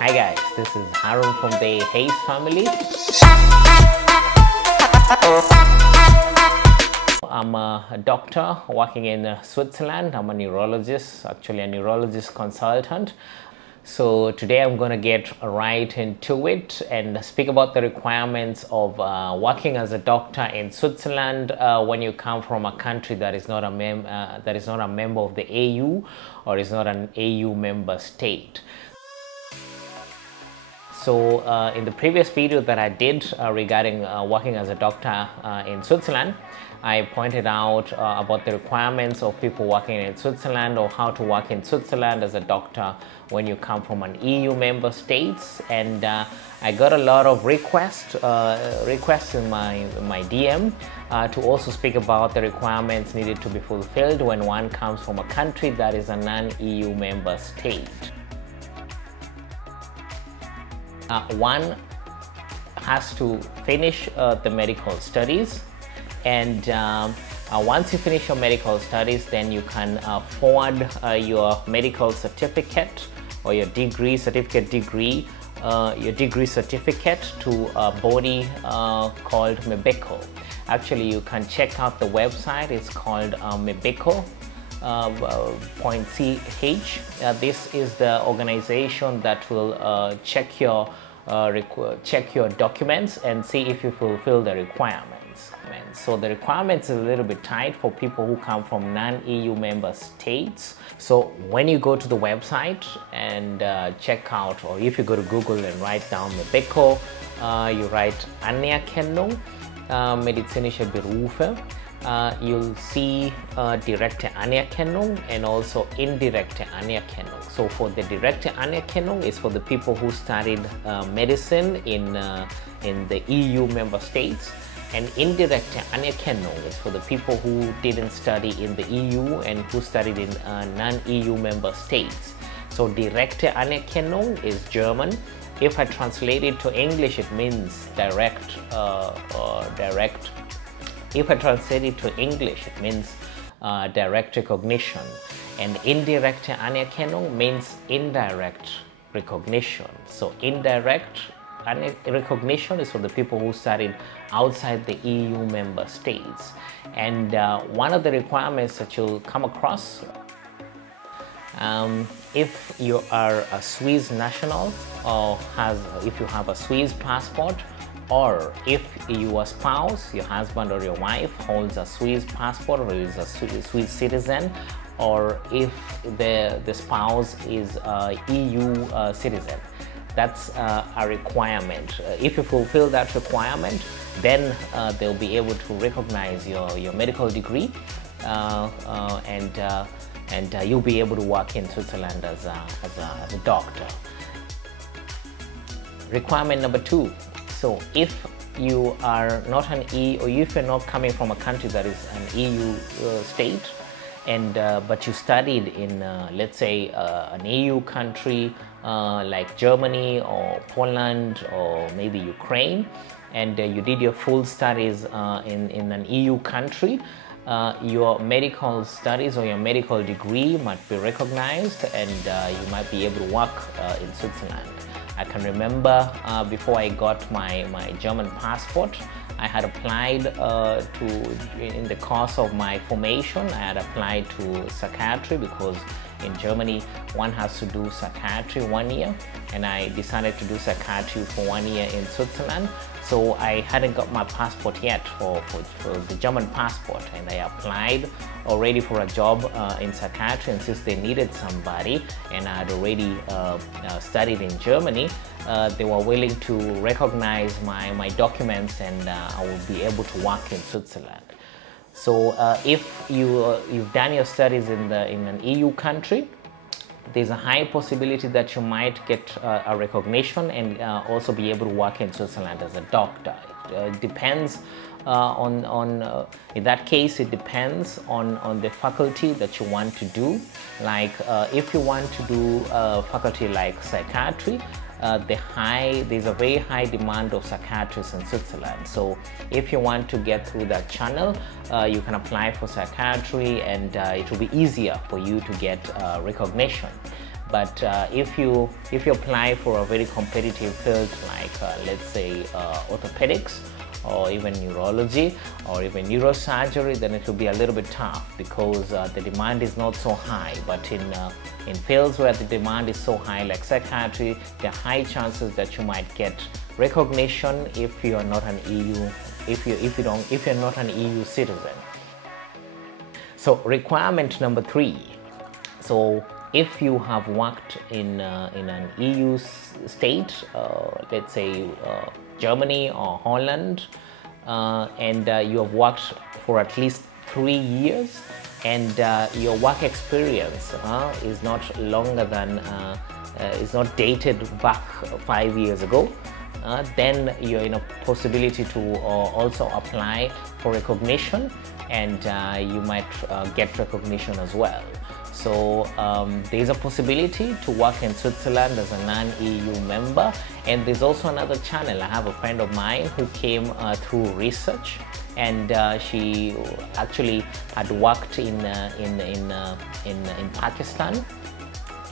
Hi guys, this is Harun from the Hayce Family. I'm a doctor working in Switzerland. I'm a neurologist, actually a neurologist consultant. So today I'm going to get right into it and speak about the requirements of working as a doctor in Switzerland when you come from a country that is not a member of the AU or is not an AU member state. So in the previous video that I did regarding working as a doctor in Switzerland, I pointed out about the requirements of people working in Switzerland or how to work in Switzerland as a doctor when you come from an EU member states, and I got a lot of requests in my DM to also speak about the requirements needed to be fulfilled when one comes from a country that is a non-EU member state. One has to finish the medical studies, and once you finish your medical studies, then you can forward your medical certificate or your degree certificate to a body called Mebeco. Actually, you can check out the website. It's called Mebeco. .ch. This is the organization that will check your documents and see if you fulfill the requirements. So the requirements is a little bit tight for people who come from non-EU member states. So when you go to the website and check out, or if you go to Google and write down Mebeco, you write Anerkennung medizinische Berufe. You'll see direkte Anerkennung and also indirekte Anerkennung. So for the direkte Anerkennung is for the people who studied medicine in the EU member states, and indirekte Anerkennung is for the people who didn't study in the EU and who studied in non-EU member states. So direkte Anerkennung is German. If I translate it to English, it means direct. If I translate it to English, it means direct recognition, and indirekte Anerkennung means indirect recognition. So indirect recognition is for the people who studied outside the EU member states. And one of the requirements that you'll come across, if you are a Swiss national or if you have a Swiss passport, or if your spouse, your husband or your wife holds a Swiss passport or is a Swiss citizen, or if the spouse is a EU citizen. That's a requirement. If you fulfill that requirement, then they'll be able to recognize your medical degree, and you'll be able to work in Switzerland as a doctor. Requirement number 2. So if you are not an EU, or if you're not coming from a country that is an EU state, and but you studied in let's say an EU country like Germany or Poland or maybe Ukraine, and you did your full studies in an EU country, your medical studies or your medical degree might be recognized, and you might be able to work in Switzerland. I can remember before I got my German passport, I had applied in the course of my formation, I had applied to psychiatry, because in Germany one has to do psychiatry 1 year, and I decided to do psychiatry for 1 year in Switzerland. So I hadn't got my passport yet for the German passport, and I applied already for a job in psychiatry, and since they needed somebody and I had already studied in Germany, they were willing to recognize my documents, and I will be able to work in Switzerland. So if you've done your studies in an EU country, there's a high possibility that you might get a recognition and also be able to work in Switzerland as a doctor. It depends in that case, it depends on the faculty that you want to do. Like if you want to do faculty like psychiatry, there's a very high demand of psychiatrists in Switzerland. So if you want to get through that channel, you can apply for psychiatry, and it will be easier for you to get recognition. But if you apply for a very competitive field like let's say orthopedics, or even neurology, or even neurosurgery, then it will be a little bit tough because the demand is not so high. But in fields where the demand is so high, like psychiatry, there are high chances that you might get recognition if you are not an EU, if you're not an EU citizen. So requirement number 3. So if you have worked in an EU state, let's say Germany or Holland, and you have worked for at least 3 years, and your work experience is not longer than is not dated back 5 years ago, then you're in a possibility to also apply for recognition, and you might get recognition as well. So there's a possibility to work in Switzerland as a non-EU member, and there's also another channel. I have a friend of mine who came through research, and she actually had worked in Pakistan,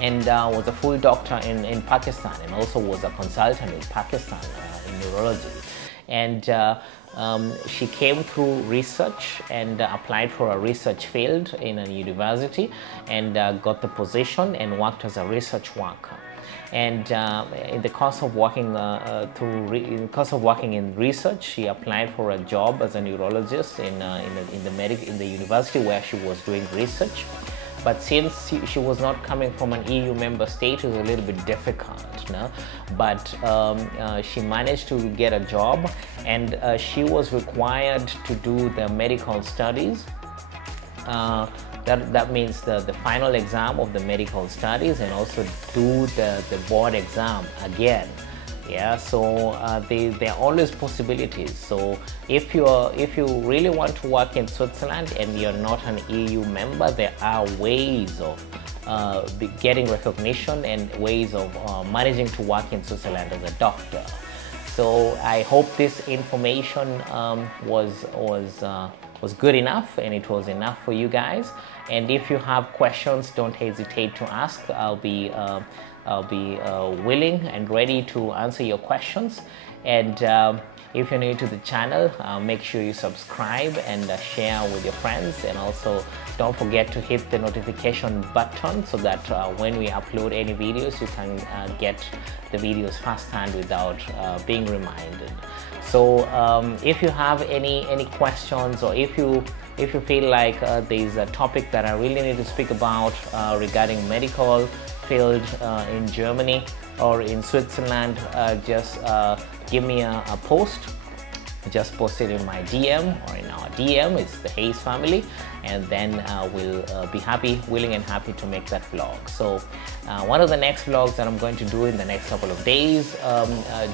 and was a full doctor in Pakistan, and also was a consultant in Pakistan in neurology. And she came through research and applied for a research field in a university, and got the position and worked as a research worker. And in the course of working in research, she applied for a job as a neurologist in the university where she was doing research. But since she was not coming from an EU member state, it was a little bit difficult. No? But she managed to get a job, and she was required to do the medical studies. That means the final exam of the medical studies, and also do the board exam again. Yeah, so there are always possibilities. So if you really want to work in Switzerland and you're not an EU member, there are ways of getting recognition and ways of managing to work in Switzerland as a doctor. So I hope this information was good enough, and it was enough for you guys. And if you have questions, don't hesitate to ask. I'll be willing and ready to answer your questions. And if you're new to the channel, make sure you subscribe and share with your friends, and also don't forget to hit the notification button so that when we upload any videos, you can get the videos firsthand without being reminded. So if you have any questions, or if you feel like there's a topic that I really need to speak about regarding medical field in Germany or in Switzerland, just give me a post. Just post it in my DM or in our DM. It's the Hayce Family, and then we'll be willing and happy to make that vlog. So one of the next vlogs that I'm going to do in the next couple of days,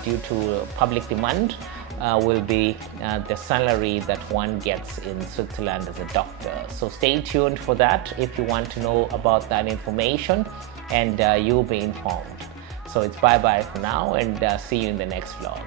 due to public demand, will be the salary that one gets in Switzerland as a doctor. So stay tuned for that if you want to know about that information, and you'll be informed. So it's bye-bye for now, and see you in the next vlog.